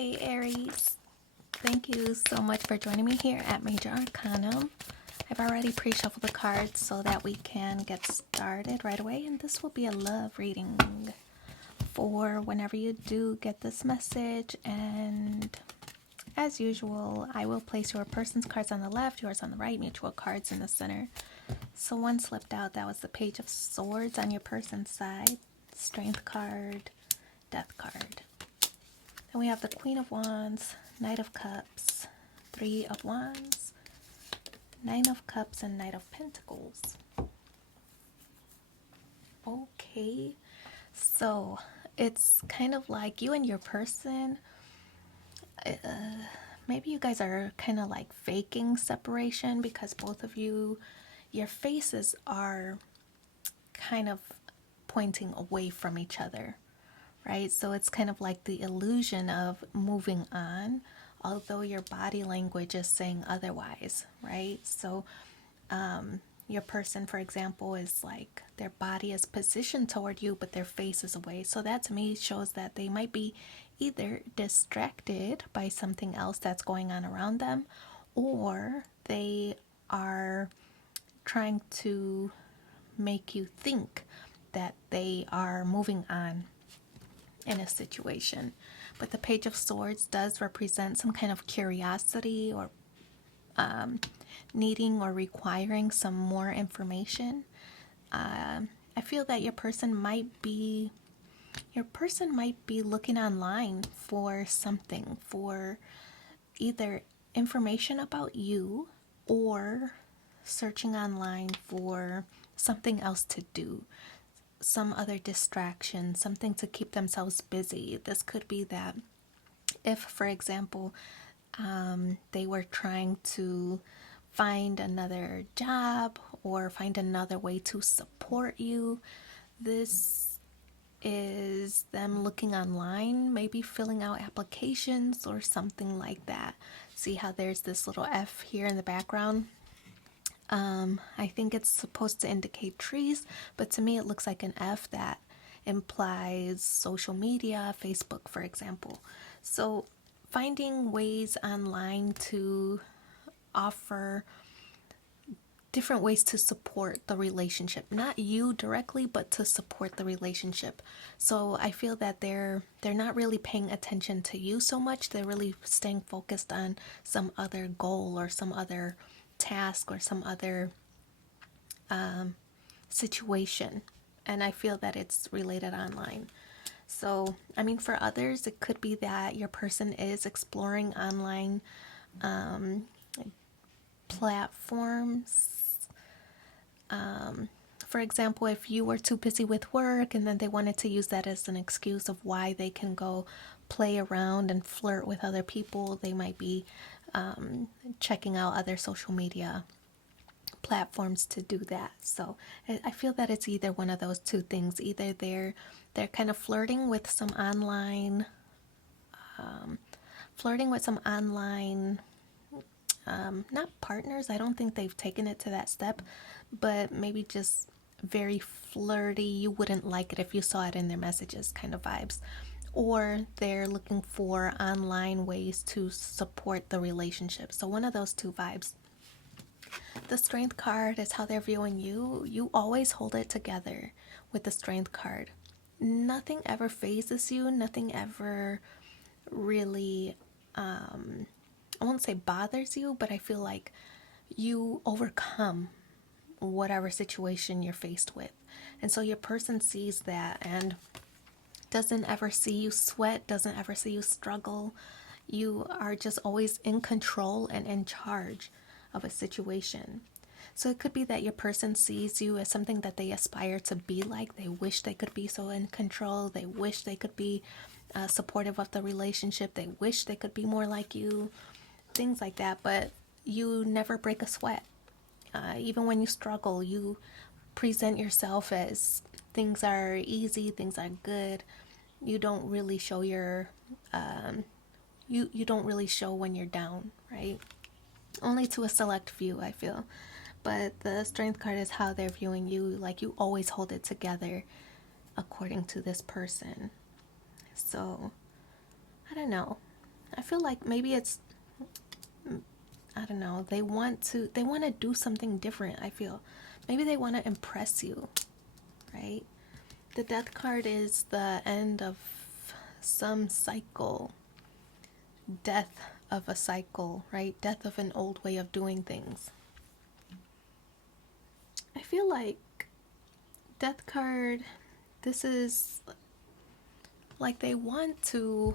Hey Aries, thank you so much for joining me here at Major Arcanum. I've already pre-shuffled the cards so that we can get started right away, and this will be a love reading for whenever you do get this message. And as usual, I will place your person's cards on the left, yours on the right, mutual cards in the center. So one slipped out, that was the Page of Swords on your person's side, Strength card, Death card. Then we have the Queen of Wands, Knight of Cups, Three of Wands, Nine of Cups, and Knight of Pentacles. Okay, so it's kind of like you and your person, maybe you guys are kind of like faking separation because both of you, your faces are kind of pointing away from each other. Right? So it's kind of like the illusion of moving on, although your body language is saying otherwise, right? So your person, for example, is like their body is positioned toward you, but their face is away. So that to me shows that they might be either distracted by something else that's going on around them, or they are trying to make you think that they are moving on in a situation. But the Page of Swords does represent some kind of curiosity or needing or requiring some more information. I feel that your person might be looking online for something, for either information about you or searching online for something else to do, some other distraction, something to keep themselves busy. This could be that if, for example, they were trying to find another job or find another way to support you, this is them looking online, maybe filling out applications or something like that. See how there's this little F here in the background? I think it's supposed to indicate trees, but to me it looks like an F that implies social media, Facebook, for example. So finding ways online to offer different ways to support the relationship, not you directly, but to support the relationship. So I feel that they're not really paying attention to you so much. They're really staying focused on some other goal or some other task or some other situation, and I feel that it's related online. So I mean, for others it could be that your person is exploring online platforms. For example, if you were too busy with work and then they wanted to use that as an excuse of why they can go play around and flirt with other people, they might be checking out other social media platforms to do that. So I feel that it's either one of those two things. Either they're kind of flirting with some online not partners. I don't think they've taken it to that step, but maybe just very flirty. You wouldn't like it if you saw it in their messages kind of vibes. Or they're looking for online ways to support the relationship. So one of those two vibes. The Strength card is how they're viewing you. You always hold it together with the Strength card. Nothing ever phases you. Nothing ever really, I won't say bothers you, but I feel like you overcome whatever situation you're faced with. And so your person sees that and doesn't ever see you sweat, doesn't ever see you struggle. You are just always in control and in charge of a situation. So it could be that your person sees you as something that they aspire to be like. They wish they could be so in control. They wish they could be supportive of the relationship. They wish they could be more like you. Things like that. But you never break a sweat. Even when you struggle, you present yourself as things are easy, things are good. You don't really show your you don't really show when you're down, right? Only to a select few, I feel. But the Strength card is how they're viewing you. Like, you always hold it together according to this person. So I don't know. I feel like maybe it's, I don't know, they want to do something different. I feel maybe they want to impress you, right? The Death card is the end of some cycle, death of a cycle, right? Death of an old way of doing things. I feel like Death card, this is like they want to,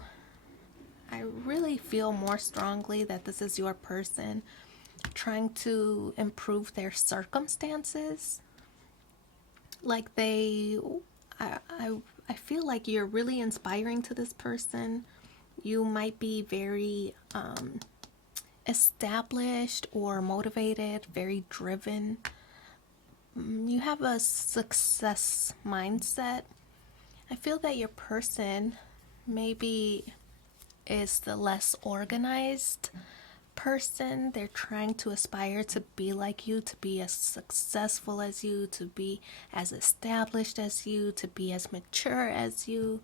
I really feel more strongly that this is your person trying to improve their circumstances. Like I feel like you're really inspiring to this person. You might be very established or motivated, very driven. You have a success mindset. I feel that your person maybe is the less organized person. They're trying to aspire to be like you, to be as successful as you, to be as established as you, to be as mature as you,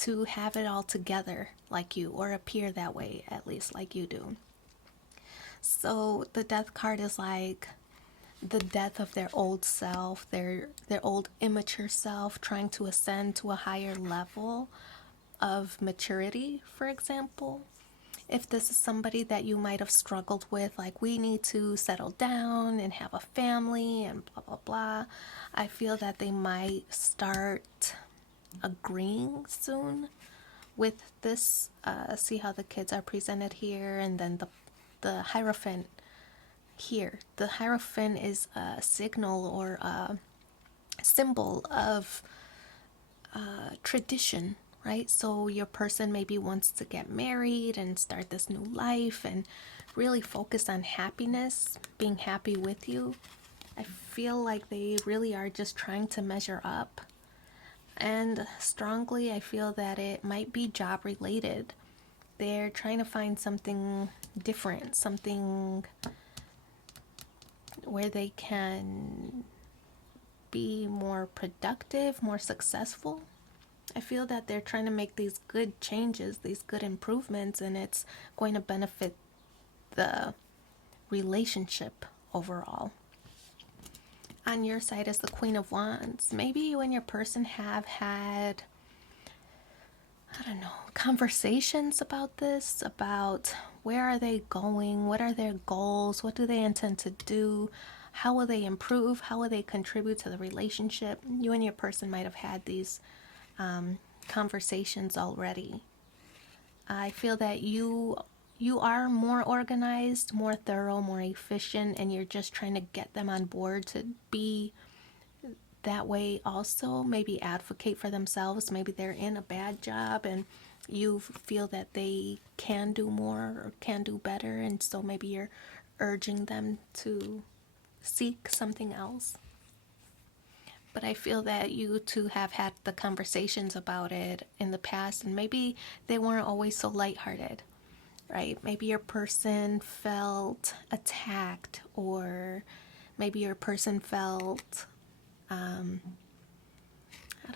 to have it all together like you, or appear that way at least like you do. So the Death card is like the death of their old self, their old immature self, trying to ascend to a higher level of maturity, for example. If this is somebody that you might have struggled with, like we need to settle down and have a family and blah, blah, blah, I feel that they might start agreeing soon with this. See how the kids are presented here, and then the Hierophant here. The Hierophant is a signal or a symbol of tradition, right? So your person maybe wants to get married and start this new life and really focus on happiness, being happy with you. I feel like they really are just trying to measure up. And strongly, I feel that it might be job related. They're trying to find something different, something where they can be more productive, more successful. I feel that they're trying to make these good changes, these good improvements, and it's going to benefit the relationship overall. On your side is the Queen of Wands. Maybe you and your person have had, I don't know, conversations about this, about where are they going, what are their goals, what do they intend to do, how will they improve, how will they contribute to the relationship. You and your person might have had these conversations already. I feel that you are more organized, more thorough, more efficient, and you're just trying to get them on board to be that way also. Maybe advocate for themselves. Maybe they're in a bad job and you feel that they can do more or can do better, and so maybe you're urging them to seek something else. But I feel that you two have had the conversations about it in the past, and maybe they weren't always so lighthearted, right? Maybe your person felt attacked, or maybe your person felt, I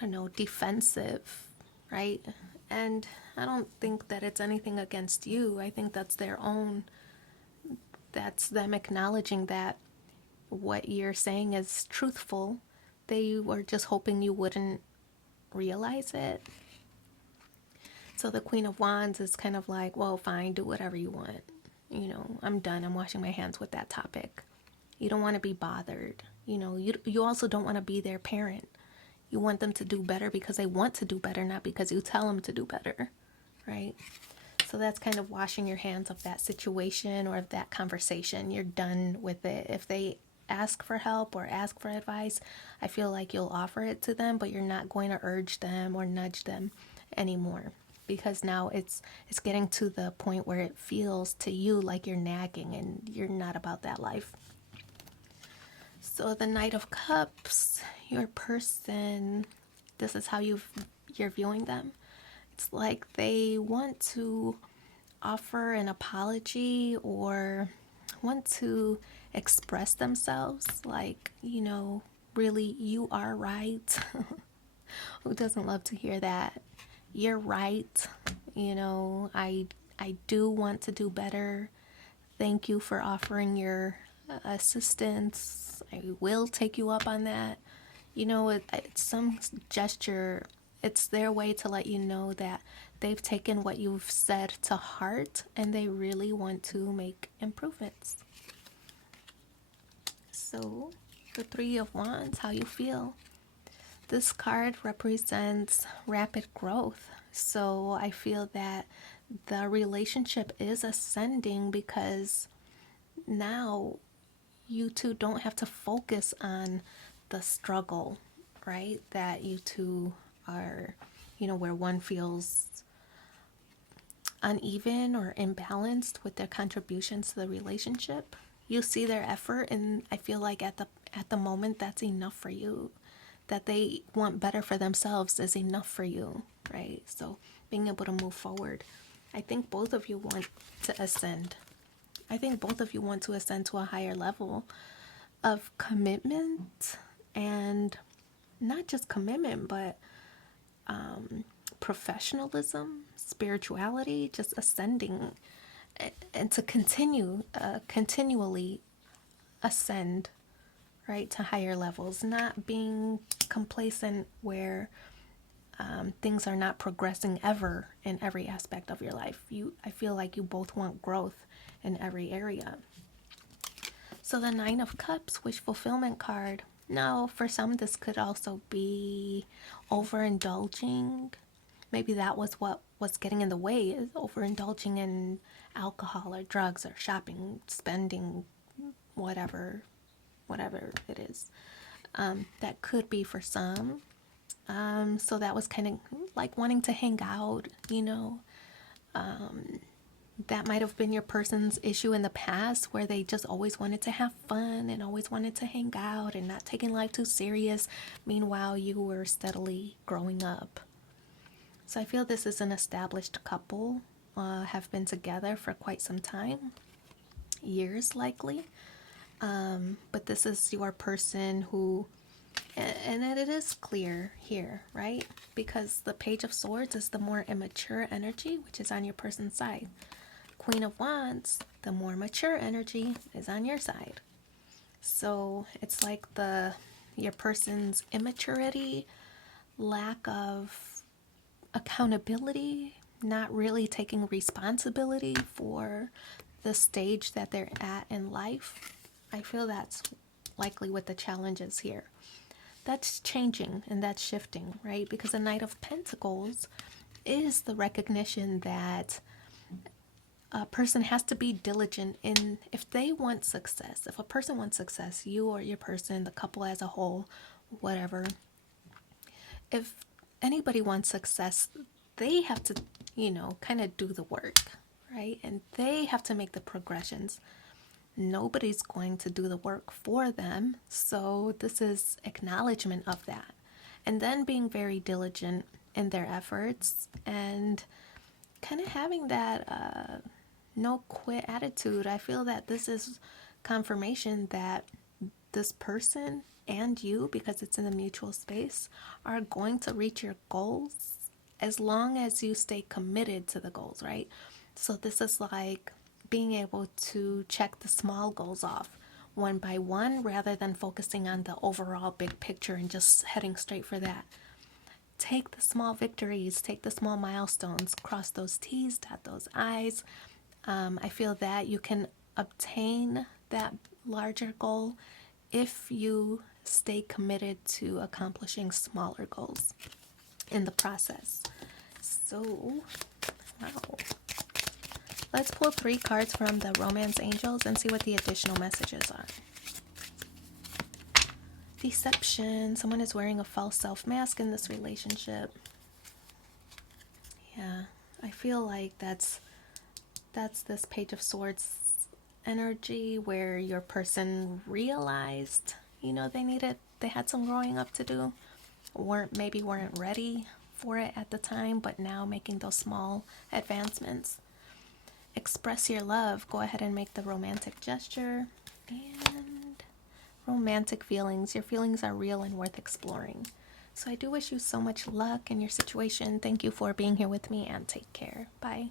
don't know, defensive, right? And I don't think that it's anything against you. I think that's their own, that's them acknowledging that what you're saying is truthful. They were just hoping you wouldn't realize it. So the Queen of Wands is kind of like, well, fine, do whatever you want. You know, I'm done. I'm washing my hands with that topic. You don't want to be bothered. You know, you also don't want to be their parent. You want them to do better because they want to do better, not because you tell them to do better, right? So that's kind of washing your hands of that situation or of that conversation. You're done with it. If they ask for help or ask for advice, I feel like you'll offer it to them, but you're not going to urge them or nudge them anymore, because now it's getting to the point where it feels to you like you're nagging, and you're not about that life. So the Knight of Cups, your person, this is how you're viewing them. It's like they want to offer an apology or want to express themselves, like, you know, really, you are right. Who doesn't love to hear that? You're right. You know, I I do want to do better. Thank you for offering your assistance. I will take you up on that. It's some gesture. It's their way to let you know that they've taken what you've said to heart and they really want to make improvements. So, the Three of Wands, how you feel? This card represents rapid growth. So, I feel that the relationship is ascending because now you two don't have to focus on the struggle, right? That you two are, where one feels uneven or imbalanced with their contributions to the relationship. You see their effort, and I feel like at the moment that's enough for you. That they want better for themselves is enough for you, right? So being able to move forward. I think both of you want to ascend. I think both of you want to ascend to a higher level of commitment, and not just commitment, but professionalism, spirituality, just ascending, and to continually ascend, right, to higher levels, not being complacent where things are not progressing ever in every aspect of your life. I feel like you both want growth in every area. So the Nine of Cups, wish fulfillment card. Now, for some, this could also be overindulging. Maybe that was what was getting in the way, is overindulging in alcohol or drugs or shopping, spending, whatever it is. That could be for some. So that was kind of like wanting to hang out, that might have been your person's issue in the past, where they just always wanted to have fun and always wanted to hang out and not taking life too serious. Meanwhile, you were steadily growing up. So I feel this is an established couple, have been together for quite some time, years likely. But this is your person who, and it is clear here, right? Because the Page of Swords is the more immature energy, which is on your person's side. Queen of Wands, the more mature energy, is on your side. So it's like your person's immaturity, lack of accountability, not really taking responsibility for the stage that they're at in life. I feel that's likely what the challenge is here. That's changing and that's shifting, right? Because the Knight of Pentacles is the recognition that a person has to be diligent in, if they want success, if a person wants success, you or your person, the couple as a whole, whatever, if anybody wants success, they have to, kind of do the work, right? And they have to make the progressions. Nobody's going to do the work for them. So this is acknowledgement of that. And then being very diligent in their efforts and kind of having that no quit attitude. I feel that this is confirmation that this person and you, because it's in a mutual space, are going to reach your goals as long as you stay committed to the goals, right? So this is like being able to check the small goals off one by one rather than focusing on the overall big picture and just heading straight for that. Take the small victories, take the small milestones, cross those T's, dot those I's. I feel that you can obtain that larger goal if you stay committed to accomplishing smaller goals in the process. So, wow. Let's pull 3 cards from the Romance Angels and see what the additional messages are. Deception. Someone is wearing a false self mask in this relationship. Yeah, I feel like that's this Page of Swords energy where your person realized, they had some growing up to do, weren't ready for it at the time, but now making those small advancements. Express your love. Go ahead and make the romantic gesture. And romantic feelings. Your feelings are real and worth exploring. So I do wish you so much luck in your situation. Thank you for being here with me, and take care. Bye.